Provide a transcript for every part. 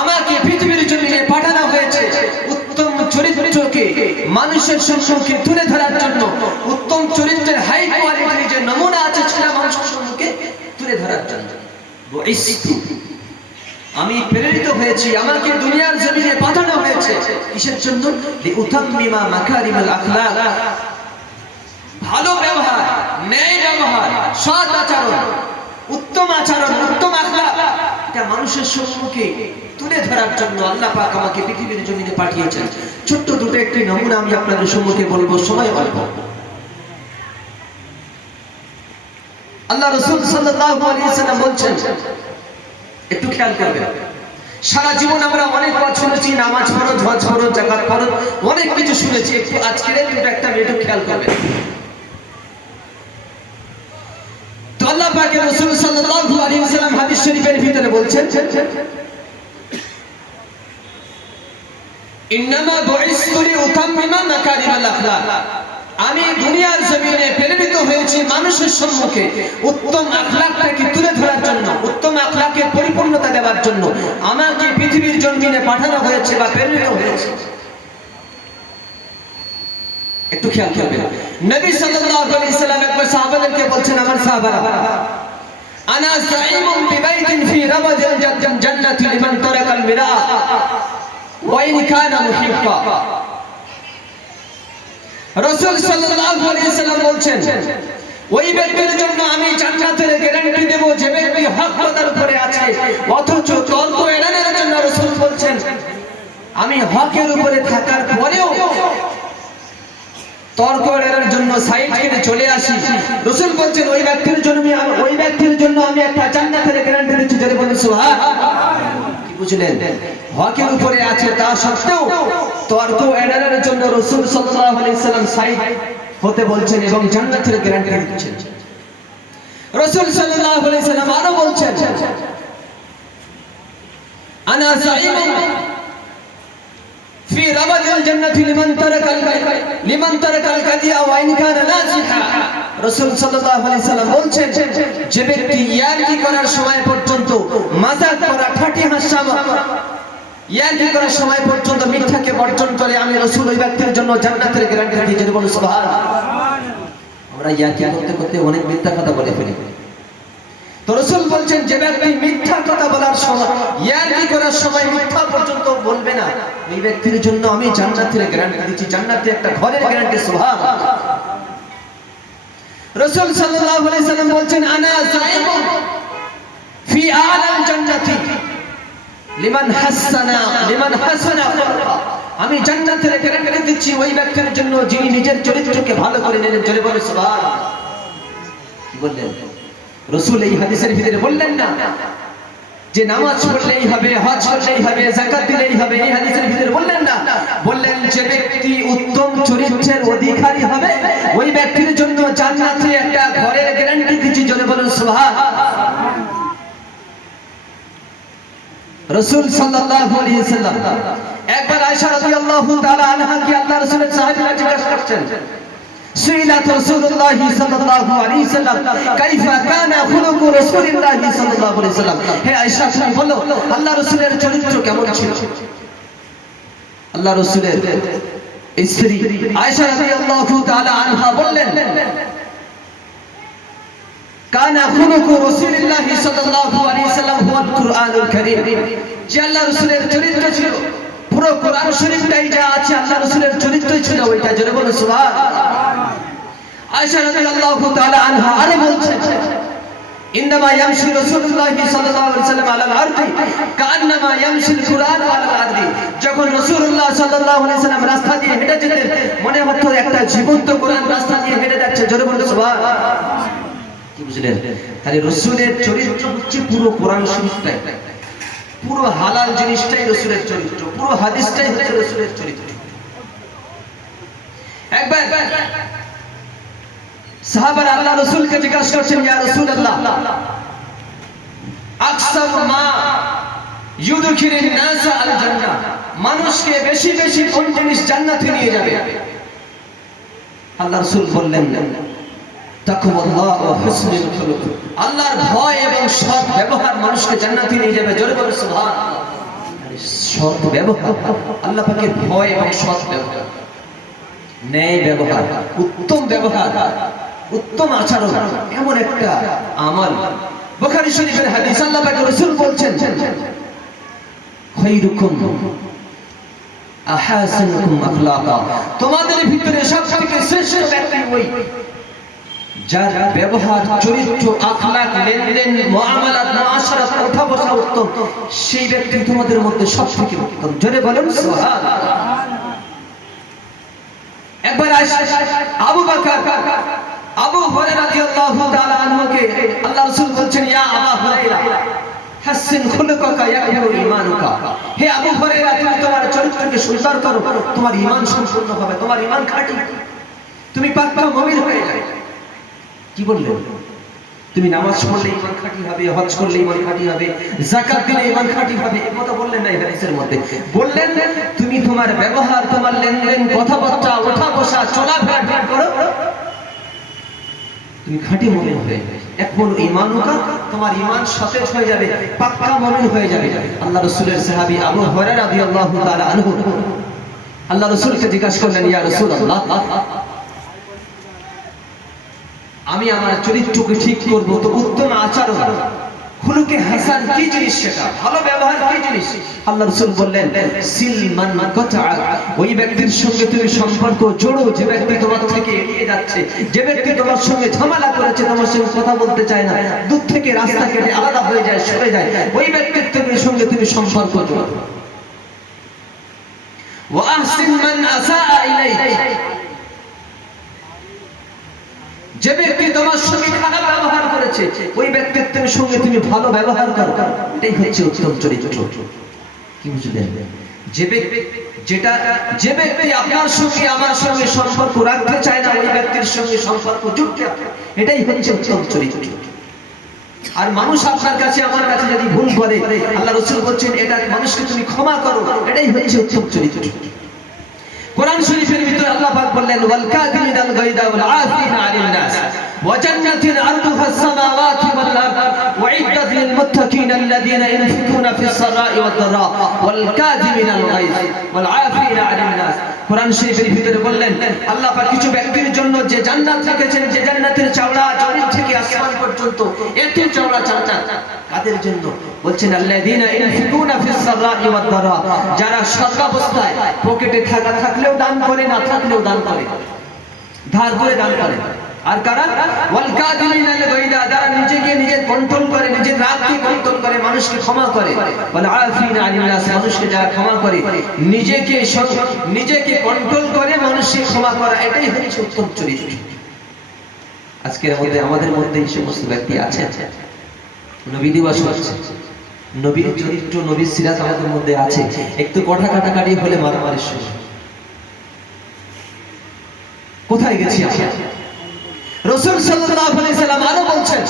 আমাকে পৃথিবীর জমিনে পাঠানো হয়েছে উত্তম চরিত্রকে মানুষের সম্মুখে তুলে ধরার জন্য উত্তম চরিত্রের হাই কোয়ালিটির যে নমুনা আছে সেটা মানুষের সম্মুখে তুলে ধরার জন্য বুইস্তু আমি প্রেরিত হয়েছি, আমাকে দুনিয়ার জমিনে পাঠানো হয়েছে। কিসের জন্য? লিউতাম্মিমা মাকারিমাল আখলাক। ভালো ব্যবহার, ন্যায় ব্যবহার, সৎ আচরণ, উত্তম আচরণ, উত্তম আখলাক। এটা মানুষের সম্মুখে তুলে ধরার জন্য আল্লাহ পাক আমাকে পৃথিবীর জমিনে পাঠিয়েছেন। ছোট্ট দুটো একটি নমুনা আমি আপনাদের সম্মুখে বলব, সময় অল্প। আল্লাহ রসুল সাল্লাম বলছেন, একটু খেয়াল করবেন। সারা জীবন আমরা অনেক কথা শুনেছি, নামাজ ফরজ, হজ ফরজ, জাকাত ফরজ, অনেক কিছু শুনেছি, একটু আজকের দুটো একটা একটু খেয়াল করবেন। আল্লাহ পাকের রাসূল সাল্লাল্লাহু আলাইহি ওয়াসাল্লাম হাদিস শরীফের ভিতরে বলছেন, ইন্নামা বুইস্তু লিউতাম্মিমা মাকারিমাল আখলাক। আমি দুনিয়ার জমিনে প্রেরিত হয়েছি মানুষের সম্মুখে উত্তম আখলাকটাকে তুলে ধরার জন্য, উত্তম আখলাকের পরিপূর্ণতা দেওয়ার জন্য। আমাকে পৃথিবীর জমিনে পাঠানো হয়েছে বা প্রেরিত হয়েছে? একটু খেয়াল করবেন। নবী সাল্লাল্লাহু আলাইহি সাল্লাম একবার সাহাবাদেরকে বলছেন, আমার সাহাবারা, আনা সাইমুন বিবাইতিন ফি রাবাদিল জান্নাতি লিমান তারাকাল মিরা ওয়া কানা মুহিব্বা। রাসূল সাল্লাল্লাহু আলাইহি সাল্লাম বলছেন, ওই ব্যক্তির জন্য আমি জান্নাতের গ্যারান্টি দেব যে ব্যক্তি হক কথার উপরে আছে, অথচ তর্ক এড়ানোর জন্য রসুল বলছেন, আমি হকের উপরে থাকার পরেও তর্ক এড়ানোর জন্য সাইড কেটে চলে আসি। রসুল বলছেন, ওই ব্যক্তির জন্য আমি, ওই ব্যক্তির জন্য আমি একটা জান্নাতের গ্যারান্টি দিচ্ছি। যদি বলেন সুবহান কি বুঝলেন? হকের উপরে আছে তা সত্ত্বেও তর্ক এড়ানোর জন্য রসুল সাল্লাল্লাহু আলাইহি সাল্লাম সাইড হতে বলছেন এবং জান্নাতের গ্যারান্টি দিচ্ছেন রসুল সাল্লাল্লাহু আলাইহি সাল্লাম আরো বলছেন আনা সাইমুন في ربد الجنة لمن ترك لمن ترك الكذب وإن كان ناسحا রাসূল সাল্লাল্লাহু আলাইহি সাল্লাম বলছেন যে ব্যক্তি ইয়ারকি করার সময় পর্যন্ত মাজাক করা ঠাটি হাসা ইয়ারকি করার সময় পর্যন্ত মিথ্যাকে বর্জন করে আমি রাসূল ওই ব্যক্তির জন্য জান্নাতের গ্যারান্টি দিই যদি বলুন সুবহানাল্লাহ আমরা ইয়ারকি করতে করতে অনেক মিথ্যা কথা বলে ফেলি। তো রসুল বলছেন, যে ব্যক্তি মিথ্যা কথা বলার সময় ইয়ারকি করার সময় মিথ্যা পর্যন্ত বলবে না এই ব্যক্তির জন্য আমি জান্নাতের গ্যারান্টি দিচ্ছি, জান্নাতে একটা ঘরের গ্যারান্টি সুবহান। রসুল সাল্লাল্লাহু আলাইহি সাল্লাম বলছেন, আনা সাইমুন ফি আলাল জান্নাতি। লিমান হাসানা লিমান হাসানা। আমি জান্নাতের গ্যারান্টি দিচ্ছি ওই ব্যক্তির জন্য যিনি নিজের চরিত্রকে ভালো করে নিলেন জোরে বলে সুবহান কি বললেন? রসুল এই হাদিসের ভিতরে বললেন না যে নামাজ পড়লেই হবে, হজ করলেই হবে জাকাত দিলেই হবে, এই হাদিসের ভিতরে বললেন না। বললেন যে ব্যক্তি উত্তম চরিত্রের অধিকারী হবে, ওই ব্যক্তির জন্য জান্নাতে একটা ঘরের গ্যারান্টি দিচ্ছি যদি বলুন সুবহান রসুল সাল্লাল্লাহু আলাইহি সাল্লাম একবার আয়েশা রাদিয়াল্লাহু তাআলা আনহা আল্লাহ রাসূলের সাহাবীরা জিজ্ঞাসা করছেন, সুইলাত রাসূলুল্লাহ সাল্লাল্লাহু আলাইহি সাল্লাম কাইফা কানা খুলুকু রাসূলুল্লাহ সাল্লাল্লাহু আলাইহি সাল্লাম হে আয়েশা, তুমি বলো, আল্লাহ রাসূলের চরিত্র কেমন ছিল? আল্লাহ রাসূলের স্ত্রী আয়েশা রাদিয়াল্লাহু তাআলা আনহা বললেন কান খুলুকু রাসূলুল্লাহ সাল্লাল্লাহু আলাইহি সাল্লাম হুয়াল কুরআনুল কারীম। যে রাসূলের চরিত্র ছিল, পুরো কোরআন শরীফটাই যা আছে আল্লাহ রাসূলের চরিত্রই ছিল ওইটা। জোরে বলো সুবহান আয়েশা রাদিয়াল্লাহু তাআলা আনহা আরও বলছেন ইন্নামা ইয়ামশি রাসূলুল্লাহ সাল্লাল্লাহু আলাইহি সাল্লাম আলাল আরদি কান্নামা ইয়ামশিল কুরআন আলাল আরদি। যখন রাসূলুল্লাহ সাল্লাল্লাহু আলাইহি সাল্লাম রাস্তা দিয়ে হেঁটে যেতেন, মনে হতো একটা জীবন্ত কোরআন রাস্তা দিয়ে হেঁটে যাচ্ছে। জোরে বলো সুবহান বুঝলেন? তাহলে রসুলের চরিত্র হচ্ছে পুরো কোরআন শরীফটাই। পুরো হালাল জিনিসটাই রসুলের চরিত্র। পুরো হাদিসটাই হচ্ছে রসুলের চরিত্র। একবার সাহাবারা আল্লাহ রসুলকে জিজ্ঞাসা করছেন, ইয়া রাসূলুল্লাহ, আকসার মা আল জান্নাহ মানুষকে বেশি বেশি কোন জিনিস জান্নাতে নিয়ে যাবে? আল্লাহ রসুল বললেন খুলুক আল্লাহর ভয় এবং সৎ ব্যবহার মানুষকে জান্নাতে নিয়ে যাবে। জোরে বলে সৎ ব্যবহার। আল্লাহ ভয় এবং সৎ ব্যবহার। ন্যায় ব্যবহার, উত্তম ব্যবহার, উত্তম আচরণ, এমন একটা আমল। শরীফের হাদিস আল্লাহ বলছেন আহাসানুকুম আখলাকা। তোমাদের ভিতরে সবথেকে শ্রেষ্ঠ ব্যক্তি ওই যার ব্যবহার, চরিত্র আখলাক লেনদেন মুআমালাত মুআশারাত কথা বসা উত্তম সেই ব্যক্তি তোমাদের মধ্যে সবথেকে উত্তম। জোরে বলুন, সুবহানাল্লাহ। একবার আবু বকর, আবু হুরায়রা রাদিয়াল্লাহু তাআলা আনহুকে আল্লাহ রাসূল বলছেন, ইয়া আবু হুরায়রা, হাসিন খুলুকাকা ইয়াকমুল ঈমানুকা। হে আবু হুরায়রা, তুমি তোমার চরিত্রকে সুন্দর করো, তোমার ঈমান সম্পূর্ণ হবে, তোমার ঈমান খাঁটি। তুমি পাক্কা মুমিন হয়ে যাবে কি বললেন তুমি নামাজ পড়লে ইমান খাঁটি হবে, হজ করলে ইমান খাঁটি হবে, যাকাত দিলে ইমান খাঁটি হবে এই কথা বললেন না হাদিসের মধ্যে। বললেন, তুমি তোমার ব্যবহার, তোমার লেনদেন, কথাবার্তা ওঠা বসা চলাফেরা করো। তুমি খাঁটি মুমিন হয়ে এক হলো ঈমানুকা তোমার ঈমান সতেজ হয়ে যাবে, পাক্কা মুমিন হয়ে যাবে। আল্লাহ রাসূলের সাহাবী আবু হুরায়রা রাদিয়াল্লাহু তাআলা আনহু, আল্লাহ রাসূলকে জিজ্ঞাসা করলেন, ইয়া রাসূলুল্লাহ আমি আমার চরিত্রকে ঠিক করব, তো উত্তম আচরণ। খুলুকে হাসান কি জিনিস সেটা? ভালো ব্যবহার কি জিনিস? আল্লাহ রাসূল বললেন সিলমান কতআ। ওই ব্যক্তির সঙ্গে তুমি সম্পর্ক জোড়ো, যে ব্যক্তি তোমার থেকে এড়িয়ে যাচ্ছে, যে ব্যক্তি তোমার সঙ্গে ঝামেলা করেছে, তোমার সঙ্গে কথা বলতে চায় না, দূর থেকে রাস্তা কেটে আলাদা হয়ে যায়, সরে যায়, ওই ব্যক্তির তুমি সঙ্গে তুমি সম্পর্ক জোড়ো। ওয়া মান আসাআ ইলাইক যে ব্যক্তি তোমার সঙ্গে খারাপ ব্যবহার করেছে, ওই ব্যক্তির সঙ্গে তুমি ভালো ব্যবহার করো। এটাই হচ্ছে উত্তম চরিত্র। কি বুঝলেন? সঙ্গে না, ওই ব্যক্তির সঙ্গে এটাই চরিত্র। আর মানুষ আপনার কাছে, আমার কাছে যদি ভুল করে, আল্লাহ রসুল বলছেন, এটা মানুষকে তুমি ক্ষমা করো। এটাই হচ্ছে উত্তম চরিত্র। কোরআন শরীফের ভিতরে আল্লাহ পাক বললেন, ওয়াল কাযিমিনাল গায়দা ওয়াল আফিনা আনিন নাস, ওয়া জান্নাতিন আরদুহা আস-সামাওয়াতি ওয়াল আরদ উইদ্দাত লিল মুত্তাকিন আল্লাযীনা ইনফিকুনা ফিস সারাই ওয়াদ দারা ওয়াল কাযিমিনাল গায়জ ওয়াল আফিনা আনিন নাস কোরআন শরীফের ভিতরে বললেন, আল্লাহ পাক কিছু ব্যক্তির জন্য যে জান্নাত রেখেছেন, যে জান্নাতের চাওড়া জমিন থেকে আসমান পর্যন্ত, এত চাওড়া জান্নাত কাদের জন্য? বলছেন, আল্লাযীনা ইনফিকুনা ফিস সারাই ওয়াদ দারা। যারা সর্বাবস্থায় পকেটে থাকা থাকলেও দান করে, না থাকলেও দান করে। ধার করে দান করে। আর কারা? ওয়াল কাদিমিন আল গায়দা যারা নিজেকে নিজে কন্ট্রোল করে, নিজের রাগকে কন্ট্রোল করে, মানুষকে ক্ষমা করে। ওয়াল আফিন আনিন নাস মানুষকে যারা ক্ষমা করে, নিজেকে নিজেকে কন্ট্রোল করে, মানুষকে ক্ষমা করা, এটাই হচ্ছে উত্তম চরিত্র। আজকের মধ্যে আমাদের মধ্যে এই সমস্ত ব্যক্তি আছে নবী দিবস হচ্ছে। নবীর চরিত্র, নবীর সিরাত আমাদের মধ্যে আছে। একটু কথা কাটাকাটি হলে মারামারি শুরু কোথায় গেছি আমরা? রসুল সাল্লাল্লাহু আলাইহি সাল্লাম আরও বলছেন,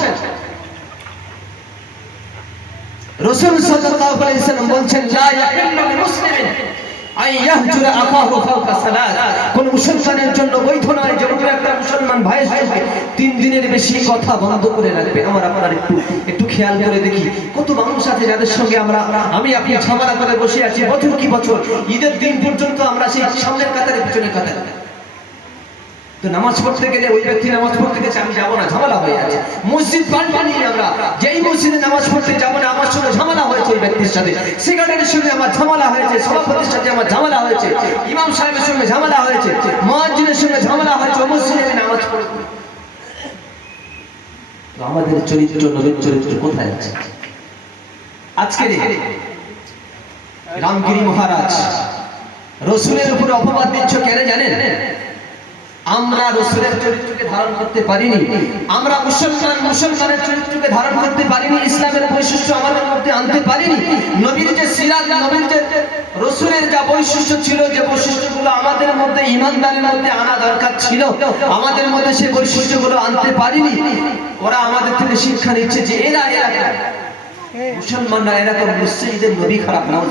রসুল সাল্লাল্লাহু আলাইহি সাল্লাম বলছেন কোন মুসলমানের জন্য বৈধ নয় যে একটা মুসলমান ভাইয়ের সঙ্গে তিন দিনের বেশি কথা বন্ধ করে রাখবে। আমার আপনার একটু একটু খেয়াল করে দেখি। কত মানুষ আছে যাদের সঙ্গে আমরা, আমি আপনি ঝামেলা করে বসে আছি, বছর কি বছর? ঈদের দিন পর্যন্ত আমরা সেই সামনের কাতারে পিছনে কাতারে। তো নামাজ পড়তে গেলে ওই ব্যক্তি নামাজ পড়তে গেছে, আমি যাব না, ঝামেলা হয়ে যাচ্ছে মসজিদ বানবানি আমরা, যেই মসজিদে নামাজ পড়তে যাব না, আমার সঙ্গে ঝামেলা হয়েছে ওই ব্যক্তির সাথে। সেক্রেটারির সঙ্গে আমার ঝামেলা হয়েছে, সভাপতির সাথে আমার ঝামেলা হয়েছে, ইমাম সাহেবের সঙ্গে ঝামেলা হয়েছে, মহাজিনের সঙ্গে ঝামেলা হয়েছে মসজিদে নামাজ পড়ে। আমাদের চরিত্র নবীন চরিত্র কোথায় আছে? আজকে রামগিরি মহারাজ, রসুলের উপরে অপবাদ দিচ্ছ কেন জানেন? আমরা রসুলের চরিত্রকে ধারণ করতে পারিনি। আমরা মুসলমান, মুসলমানের চরিত্রকে ধারণ করতে পারিনি। ইসলামের বৈশিষ্ট্য আমাদের মধ্যে আনতে পারিনি। নবীর যে সিরাজ নবীর যে রসুলের যা বৈশিষ্ট্য ছিল, যে বৈশিষ্ট্যগুলো আমাদের মধ্যে, ইমানদারের মধ্যে আনা দরকার ছিল, আমাদের মধ্যে সেই বৈশিষ্ট্যগুলো আনতে পারিনি। ওরা আমাদের থেকে শিক্ষা নিচ্ছে যে এরা এরা মুসলমানরা এরকম মুসলিমদের নবী খারাপ নাও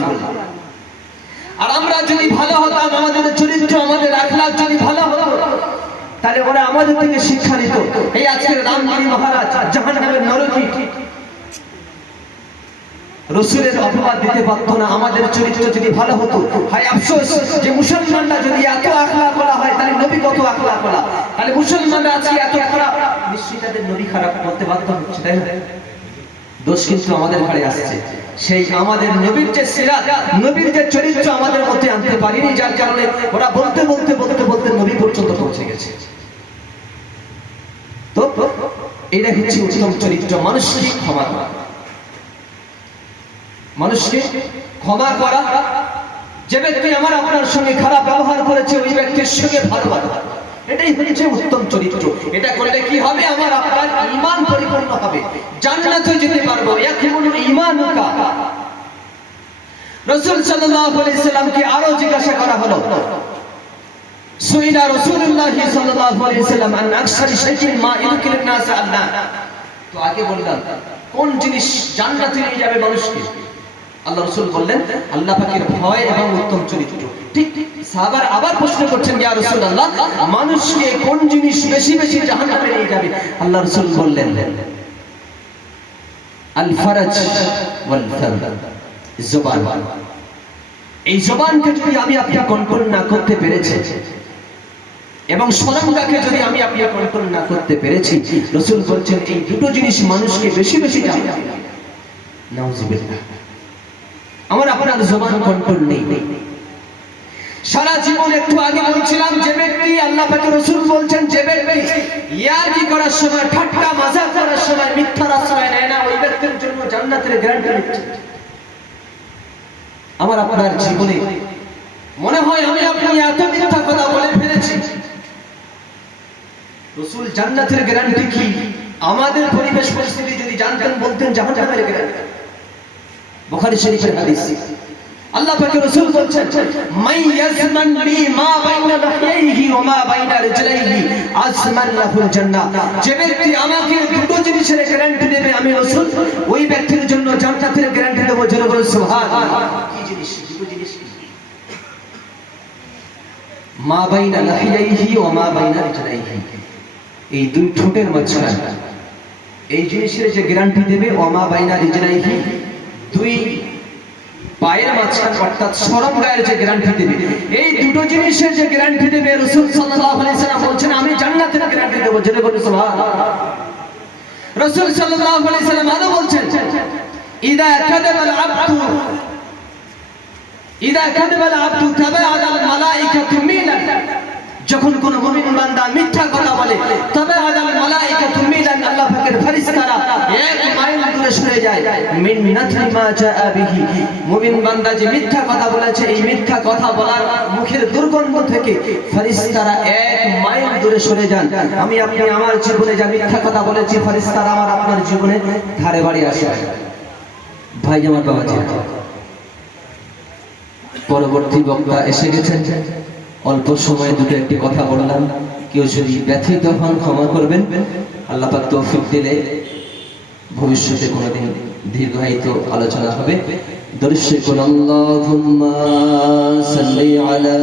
আর আমরা যদি ভালো হতাম, আমাদের চরিত্র, আমাদের আখলাক যদি ভালো হতো, তাহলে ওরা আমাদের থেকে শিক্ষা নিত। এই আজকের রামগিরি মহারাজ জাহান্নামের নরকি রসুলের অপবাদ দিতে পারতো না, আমাদের চরিত্র যদি ভালো হতো। হায় আফসোস, যে মুসলমানরা যদি এত আখলা করা হয়, তাহলে নবী কত আখলা করা? তাহলে মুসলমানরা আজকে এত খারাপ। নিশ্চয়ই তাদের নবী খারাপ করতে বাধ্য হচ্ছে, তাই না? দোষ কিন্তু আমাদের ঘরে আসছে। সেই আমাদের নবীর যে সিরাত, নবীর যে চরিত্র আমাদের মধ্যে আনতে পারিনি, যার কারণে ওরা বলতে বলতে বলতে বলতে নবী পর্যন্ত পৌঁছে গেছে। তো, এটা হচ্ছে উত্তম চরিত্র, মানুষকে ক্ষমা করা। মানুষকে ক্ষমা করা। যে ব্যক্তি আমার আপনার সঙ্গে খারাপ ব্যবহার করেছে, ওই ব্যক্তির সঙ্গে ভালো ব্যবহার এটাই হচ্ছে উত্তম চরিত্র। এটা করলে কি হবে? আমার আপনার ইমান পরিপূর্ণ হবে। জান্নাতে যেতে পারব। রসুল আরও জিজ্ঞাসা করা হলো আন আকসারি মা আল্লাহ তো আগে বললাম, কোন জিনিস জান্নাতে নিয়ে যাবে মানুষকে? আল্লাহ রসুল বললেন, আল্লাহ পাকের ভয় এবং উত্তম চরিত্র। এই জবানকে যদি আমি আপনি কন্ট্রোল না করতে পেরেছি, এবং সরমটাকে যদি আমি আপনি কন্ট্রোল না করতে পেরেছি, রসুল বলছেন, এই দুটো জিনিস মানুষকে বেশি বেশি জাহান্নামে আমার আপনার জবান কন্ট্রোল নেই। সারা জীবন একটু আগে বলছিলাম, যে ব্যক্তি আল্লাহ পাকে রসুল বলছেন, যে ব্যক্তি ইয়ার্কি করার সময়, ঠাট্টা, মাজাক করার সময়, মিথ্যার আশ্রয় নেয় না, ওই ব্যক্তির জন্য জান্নাতের গ্যারান্টি নিচ্ছে আমার আপনার জীবনে মনে হয় আমি আপনি এত মিথ্যা কথা বলে ফেলেছি। রসুল জান্নাতের গ্যারান্টি কি? আমাদের পরিবেশ পরিস্থিতি যদি জানতেন, বলতেন জাহান্নামের গ্যারান্টি। বুখারী শরীফের হাদিস। আল্লাহ পাক রাসূল বলছেন, মাই ইয়াজমান বি মা বাইনা লাহইহি ওয়া মা বাইনা রিজলাইহি, আজমান লাহুল জান্নাহ। যে ব্যক্তি আমাকে দুটো জিনিসের গ্যারান্টি দেবে, আমি রাসূল, ওই ব্যক্তির জন্য জান্নাতের গ্যারান্টি দেব, জোরে বলে সুবহানাল্লাহ কি জিনিস? দুটো জিনিস মা বাইনা লাহইহি ওয়া মা বাইনা রিজলাইহি। এই দুই ঠোঁটের মাঝখানে। এই জিনিসের যে গ্যারান্টি দেবে, ওয়া মা বাইনা রিজলাইহি, দুই পায়ের মাঝখান, অর্থাৎ সরম গায়ের যে গ্যারান্টি দেবে, এই দুটো জিনিসের যে গ্যারান্টি দেবে রসুল সাল্লাহ আলাইসালাম বলছেন, আমি জান্নাতের গ্যারান্টি দেবো। জেনে বলে সুবহানাল্লাহ রাসূল সাল্লাল্লাহু আলাইহি সাল্লাম আরও বলছেন, ইদা কাদাবাল আব্দু, ইদা কাদাবাল আবদু তাবাআদ আল মালাইকাতু মিনান। যখন কোন মুমিন বান্দা মিথ্যা কথা বলে, তবে আদাল মালাইকাতু মিনান, আল্লাহ পাকের ফেরেশতারা এক মাইল দূরে সরে যায়। মিন নাথি মা জাআ বিহি। মুমিন বান্দা যে মিথ্যা কথা বলেছে, এই মিথ্যা কথা বলার মুখের দুর্গন্ধ থেকে ফেরেশতারা এক মাইল দূরে সরে যান। আমি আপনি আমার জীবনে যা মিথ্যা কথা বলেছি, ফেরেশতারা আমার আপনার জীবনে ধারে বাড়ি আসে। ভাই আমার বাবা পরবর্তী বক্তা এসে গেছেন। অল্প সময়ে দুটো একটি কথা বললাম। কেউ যদি ব্যথিত হন, ক্ষমা করবেন। আল্লাহ পাক তৌফিক দিলে ভবিষ্যতে কোনোদিন দীর্ঘায়িত আলোচনা হবে। দর্শক আল্লাহুম্মা সাল্লি আলা